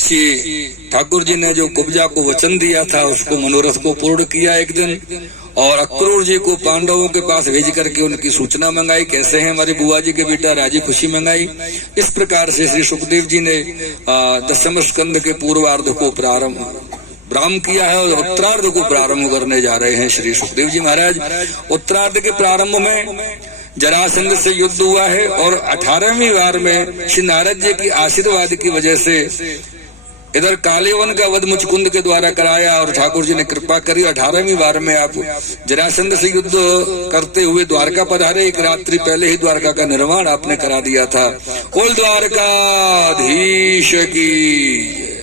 श्री ठाकुर जी ने जो कुब्जा को वचन दिया था उसको मनोरथ को पूर्ण किया एक दिन, और अक्रूर जी को पांडवों के पास भेज करके उनकी सूचना मंगाई, कैसे हैं हमारे बुआ जी के बेटा, राजी खुशी मंगाई। इस प्रकार से श्री सुखदेव जी ने 10वें स्कंद के पूर्वार्ध को प्रारंभ किया है और उत्तरार्ध को प्रारंभ करने जा रहे हैं श्री सुखदेव जी महाराज। उत्तरार्ध के प्रारंभ में जरासंध से युद्ध हुआ है और 18वीं वार में श्री नारद जी की आशीर्वाद की वजह से इधर कालेवन का वध मुचकुंद के द्वारा कराया और ठाकुर जी ने कृपा करी। 18वीं वार में आप जरासंध से युद्ध करते हुए द्वारका पधारे। एक रात्रि पहले ही द्वारका का निर्माण आपने करा दिया था। बोल द्वारकाधीश की।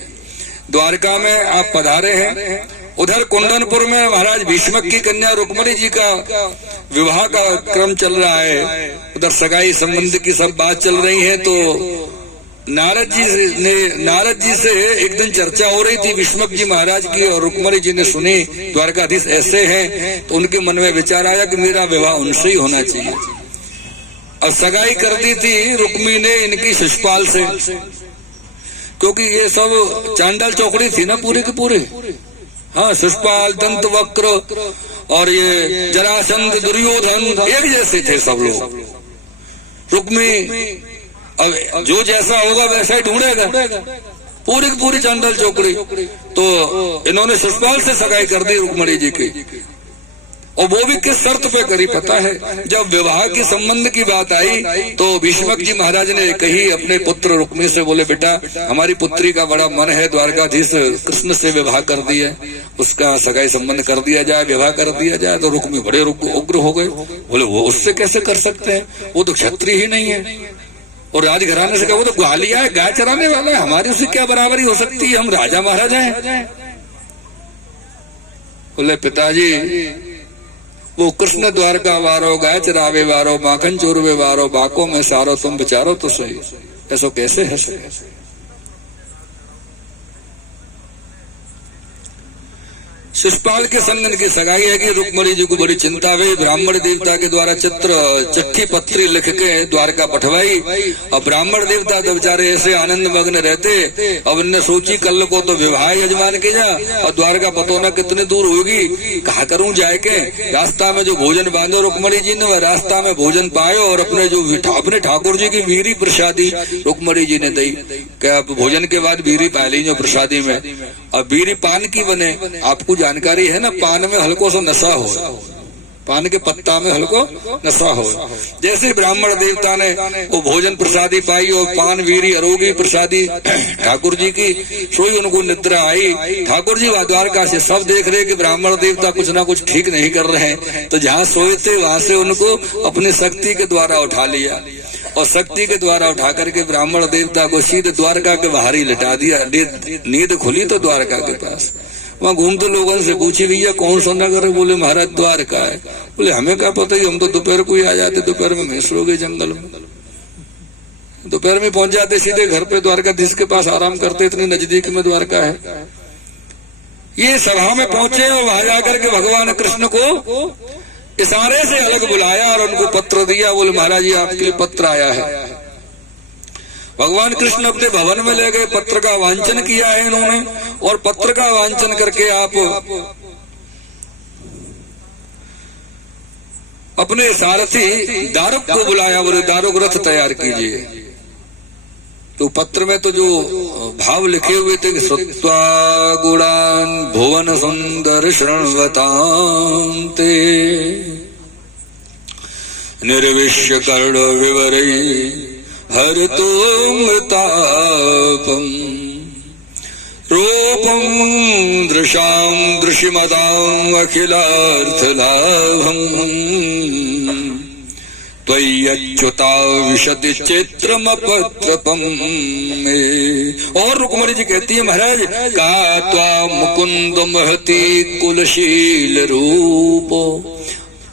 द्वारका में आप पधारे हैं। उधर कुंदनपुर में महाराज भीष्मक की कन्या रुक्मणी जी का विवाह का क्रम चल रहा है। उधर सगाई संबंध की सब बात चल रही है। तो नारद जी से एक दिन चर्चा हो रही थी भीष्मक जी महाराज की, और रुक्मणी जी ने सुनी द्वारकाधीश ऐसे हैं, तो उनके मन में विचार आया कि मेरा विवाह उनसे ही होना चाहिए। और सगाई कर दी थी रुक्मी ने इनकी शिशुपाल से, क्योंकि ये सब चांडाल चौकड़ी थी ना पूरे के पूरे। हाँ, शिशुपाल, दंत वक्र और ये जरासंध, दुर्योधन एक जैसे थे सब लोग। रुक्मी अब जो जैसा होगा वैसा ही ढूंढेगा, पूरी की पूरी चांडाल चौकड़ी। तो इन्होंने शिशुपाल से सगाई कर दी रुक्मणी जी की, और वो भी किस शर्त पे करी पता है? जब विवाह के संबंध की बात आई तो भीष्मक जी महाराज ने कही अपने पुत्र रुक्मी से, बोले बेटा हमारी पुत्री का बड़ा मन है, द्वारकाधीश कृष्ण से विवाह कर दिया, उसका सगाई संबंध कर दिया जाए, विवाह कर दिया जाए। तो रुक्मी बड़े उग्र हो गए, बोले वो उससे कैसे कर सकते हैं, वो तो क्षत्रिय ही नहीं है, और राजघराने से कहा वो तो ग्वालिया है, गाय चराने वाला है, हमारी उससे क्या बराबरी हो सकती है, हम राजा महाराजा हैं। बोले पिताजी वो कृष्ण द्वारका वारो, गाय चरावे वारो, माखन चोरवे वारो, बाको में सारो, तुम विचारो तो सही, ऐसा कैसे है? शिशुपाल के संग की सगाई है कि रुक्मणी जी को बड़ी चिंता हुई। ब्राह्मण देवता के द्वारा चिट्ठी पत्री लिख के द्वारका पठवाई। अब ब्राह्मण देवता तो बेचारे ऐसे आनंद मग्न रहते, अब इनने सोची कल को तो विवाह यजमान के जा, और द्वारका पतो न कितने दूर होगी, कहा करूं जाए के। रास्ता में जो भोजन बांधो रुक्मणी जी ने, वह रास्ता में भोजन पायो और अपने ठाकुर जी की वीरी प्रसादी रुक्मणी जी ने दी। क्या भोजन के बाद वीरी पा ली जो प्रसादी में, और वीरी पान की बने। आपको जानकारी है ना, पान में हल्को सा नशा हो, पान के पत्ता में हल्को नशा हो। जैसे ब्राह्मण देवता ने वो भोजन प्रसादी पाई और पान वीरी अरोगी प्रसादी ठाकुर जी की, सोई उनको निद्रा आई। ठाकुर जी द्वारका से सब देख रहे कि ब्राह्मण देवता कुछ ना कुछ ठीक नहीं कर रहे हैं, तो जहाँ सोए थे वहां से उनको अपनी शक्ति के द्वारा उठा लिया, और शक्ति के द्वारा उठा करके ब्राह्मण देवता को सीधे द्वारका के बाहर ही लिटा दिया। नींद खुली तो द्वारका के पास, वहाँ घूमते लोगों से पूछी भैया कौन सा नगर है? बोले महाराज द्वारका है। बोले हमें क्या पता ही, हम तो दोपहर को ही आ जाते, दोपहर में भैंस हो गई जंगल में, दोपहर में पहुंच जाते सीधे घर पे, द्वारकाधीश के पास आराम करते, इतनी नजदीक में द्वारका है। ये सभा में पहुंचे और वहां जाकर के भगवान कृष्ण को इशारे से अलग बुलाया और उनको पत्र दिया। बोले महाराज जी आपके लिए पत्र आया है। भगवान कृष्ण अपने भवन में ले गए, पत्र का वांचन किया है इन्होंने, और पत्र का वांचन करके आप अपने सारथी दारुक को बुलाया, बोले दारुक रथ तैयार कीजिए। तो पत्र में तो जो भाव लिखे हुए थे कि श्रुत्वा गुणान भुवन सुंदर शृण्वतान्ते निर्विश्य कर्ण विवरे हरतो मृतापम रूपम दृशां दृशिमतां अखिलार्थ लाभम त्वय्यच्युता विशति चित्रमपत्रपम। और रुक्मणी जी कहती है महाराज का त्वा मुकुंद महती कुलशील रूपो।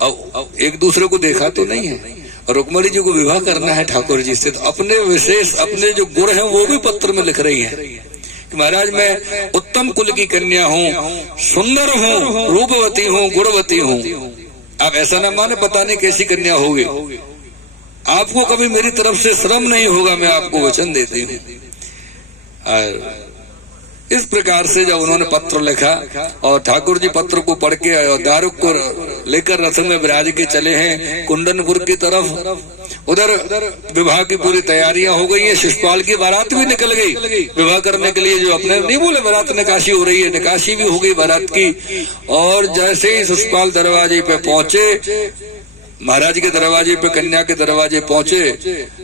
अब एक दूसरे को देखा तो नहीं है, और रुक्मणी जी को विवाह करना है ठाकुर जी से, तो अपने विशेष अपने जो गुण हैं वो भी पत्र में लिख रही हैं कि महाराज मैं उत्तम कुल की कन्या हूँ, सुंदर हूँ, रूपवती हूँ, गुणवती हूँ। आप ऐसा ना माने पता नहीं कैसी कन्या होगी, आपको कभी मेरी तरफ से श्रम नहीं होगा, मैं आपको वचन देती हूँ। इस प्रकार से जब उन्होंने पत्र लिखा और ठाकुर जी पत्र को पढ़ के दारुक को लेकर रथ में विराज के चले हैं कुंडनपुर की तरफ। उधर विवाह की पूरी तैयारियां हो गई हैं, शिशुपाल की बारात भी निकल गई विवाह करने के लिए। जो अपने नहीं बोले बारात निकाशी हो रही है, निकाशी भी हो गई बारात की। और जैसे ही शिशुपाल दरवाजे पे पहुंचे, महाराज के दरवाजे पे कन्या के दरवाजे पहुंचे,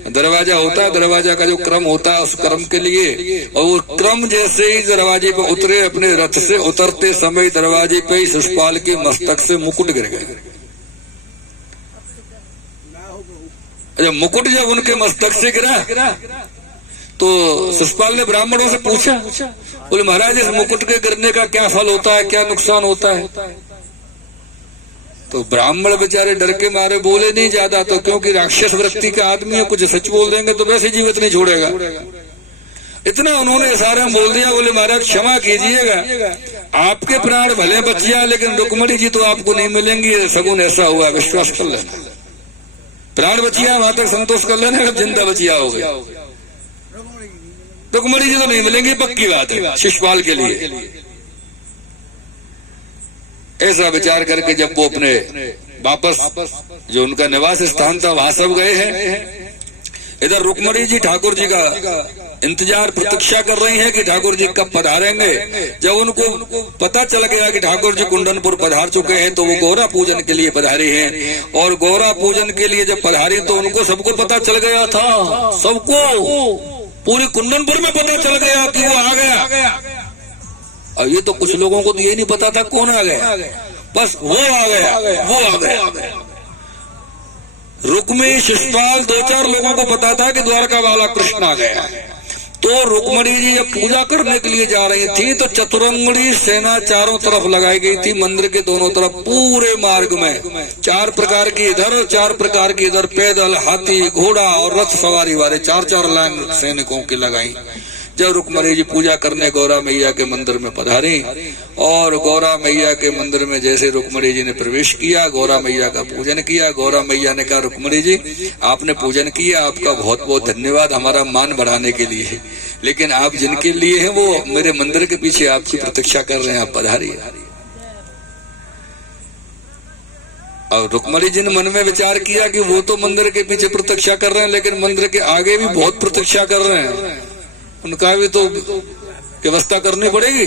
दरवाजा होता है, दरवाजा का जो क्रम होता है उस क्रम के लिए, और वो क्रम जैसे ही दरवाजे पे उतरे, अपने रथ से उतरते समय दरवाजे पे ही शिशुपाल के मस्तक से मुकुट गिर गए। जब मुकुट जब उनके मस्तक से गिरा तो शिशुपाल ने ब्राह्मणों से पूछा, बोले महाराज इस मुकुट के गिरने का क्या फल होता है, क्या नुकसान होता है? तो ब्राह्मण बेचारे डर के मारे बोले नहीं ज्यादा, तो क्योंकि राक्षस वृत्ति का आदमी है, कुछ सच बोल देंगे तो वैसे जीवित नहीं छोड़ेगा। इतना उन्होंने इशारे में बोल दिया, बोले महाराज क्षमा कीजिएगा, आपके प्राण भले बचिया लेकिन रुक्मणी जी तो आपको नहीं मिलेंगी, सगुन ऐसा हुआ, विश्वास कर लेना। प्राण बचिया वहां तक संतोष कर लेना, जिंदा बचिया हो गया, रुक्मणी जी तो नहीं मिलेंगी, पक्की बात है शिशुपाल के लिए। ऐसा विचार करके जब वो अपने वापस जो उनका निवास स्थान था वहां सब गए हैं, इधर रुक्मणी जी ठाकुर जी का इंतजार प्रतीक्षा कर रही हैं कि ठाकुर जी कब पधारेंगे। जब उनको पता चल गया कि ठाकुर जी कुंडनपुर पधार चुके हैं तो वो गौरा पूजन के लिए पधारी हैं। और गौरा पूजन के लिए जब पधारी तो उनको सबको पता चल गया था, सबको पूरे कुंडनपुर में पता चल गया कि वो आ गया। और ये तो कुछ लोगों को तो ये नहीं पता था कौन आ गया, बस वो आ गया, वो आ गया। रुक्मी शिशुपाल 2-4 लोगों को पता था कि द्वारका वाला कृष्ण आ गया। तो रुक्मणी जी जब पूजा करने के लिए जा रही थी तो चतुरंगड़ी सेना चारों तरफ लगाई गई थी, मंदिर के दोनों तरफ पूरे मार्ग में 4 प्रकार की इधर और 4 प्रकार की इधर, पैदल, हाथी, घोड़ा और रथ सवारी वाले 4-4 लाइन सैनिकों की लगाई। जब रुक्मणी जी पूजा करने गौरा मैया के मंदिर में पधारी और गौरा मैया के मंदिर में जैसे रुक्मणी जी ने प्रवेश किया, गौरा मैया का पूजन किया। गौरा मैया ने कहा, रुक्मणी जी आपने पूजन किया, आपका बहुत बहुत धन्यवाद, हमारा मान बढ़ाने के लिए, लेकिन आप जिनके लिए हैं वो मेरे मंदिर के पीछे आपकी प्रतीक्षा कर रहे हैं, आप पधारिए। और रुक्मणी जी ने मन में विचार किया कि वो तो मंदिर के पीछे प्रतीक्षा कर रहे हैं, लेकिन मंदिर के आगे भी बहुत प्रतीक्षा कर रहे हैं, उनका भी तो व्यवस्था करनी पड़ेगी।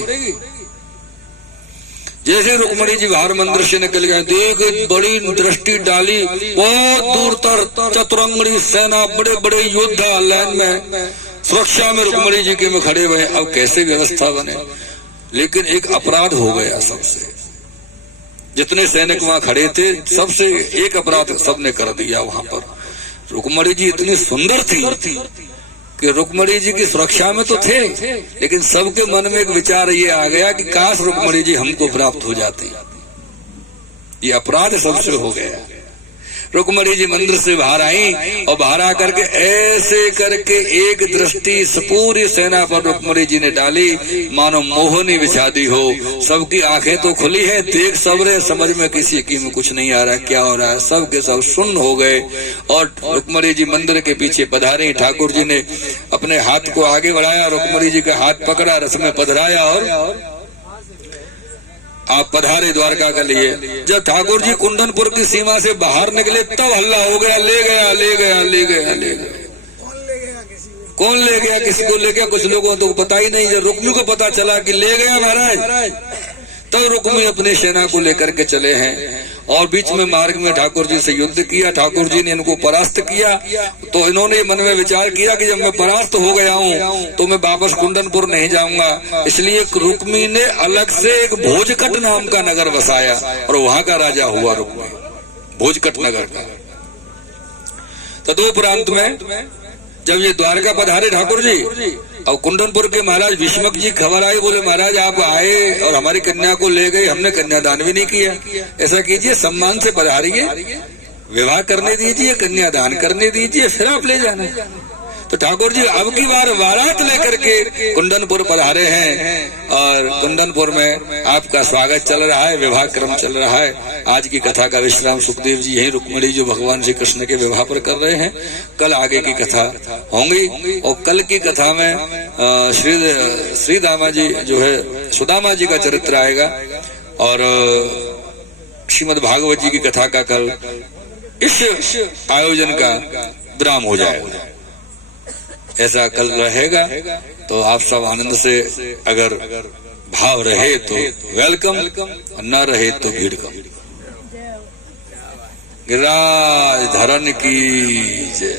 जैसे रुक्मणी जी बाहर मंदिर से निकल गए, देख बड़ी दृष्टि डाली, बहुत दूर तक चतुरंगड़ी सेना, बड़े बड़े योद्धा लाइन में सुरक्षा में रुक्मणी जी के में खड़े हुए। अब कैसे व्यवस्था बने, लेकिन एक अपराध हो गया सबसे, जितने सैनिक वहां खड़े थे सबसे एक अपराध सबने कर दिया वहां पर। रुक्मणी जी इतनी सुंदर थी कि रुक्मणी जी की सुरक्षा में तो थे, लेकिन सबके मन में एक विचार ये आ गया कि काश रुक्मणी जी हमको प्राप्त हो जाती। ये अपराध सबसे हो गया। रुक्मणी जी मंदिर से बाहर आई और बाहर आकर के ऐसे करके एक दृष्टि पूरी सेना पर रुक्मणी जी ने डाली, मानो मोहनी बिछा दी हो। सबकी आंखें तो खुली है, देख सब रहे, समझ में किसी की में कुछ नहीं आ रहा क्या हो रहा है, सब के सब सुन्न हो गए। और रुक्मणी जी मंदिर के पीछे पधारी, ठाकुर जी ने अपने हाथ को आगे बढ़ाया, रुक्मणी जी का हाथ पकड़ा, रथ में पधराया और आप पधारे द्वारका के लिए। जब ठाकुर जी कुंडनपुर की सीमा से बाहर निकले तब हल्ला हो गया, ले गया ले गया ले गया ले गया। कौन ले गया, किसी को ले गया, कुछ लोगों को पता ही नहीं। जब रुक्मी को पता चला कि ले गया महाराज, तब रुक्मी अपनी सेना को लेकर के चले हैं और बीच में मार्ग में ठाकुर जी से युद्ध किया। ठाकुर जी ने इनको परास्त किया तो इन्होंने मन में विचार किया कि जब मैं परास्त हो गया हूँ तो मैं वापस कुंडनपुर नहीं जाऊंगा। इसलिए रुक्मी ने अलग से एक भोजकट नाम का नगर बसाया और वहां का राजा हुआ रुक्मी, भोजकट नगर का। तदुपरांत में जब ये द्वारका पधारे ठाकुर जी और कुंडनपुर के महाराज भीष्मक जी खबर आई, बोले महाराज आप आए और हमारी कन्या को ले गए, हमने कन्यादान भी नहीं किया। ऐसा कीजिए, सम्मान से पधारिए, विवाह करने दीजिए, कन्यादान करने दीजिए, फिर आप ले जाना। तो ठाकुर जी अब की बार बारात लेकर के कुंदनपुर पधारे हैं और कुंदनपुर में आपका स्वागत चल रहा है, विवाह क्रम चल रहा है। आज की कथा का विश्राम सुखदेव जी यही रुक्मिणी जो भगवान श्री कृष्ण के विवाह पर कर रहे हैं। कल आगे की कथा होंगी और कल की कथा में श्री दामा जी जो है सुदामा जी का चरित्र आएगा और श्रीमद् भागवत जी की कथा का कल इस आयोजन का विराम हो जाएगा। ऐसा कल रहेगा तो आप सब आनंद से, अगर भाव रहे तो वेलकम, न रहे तो भीड़ कम। गिरिराज धरन की जय।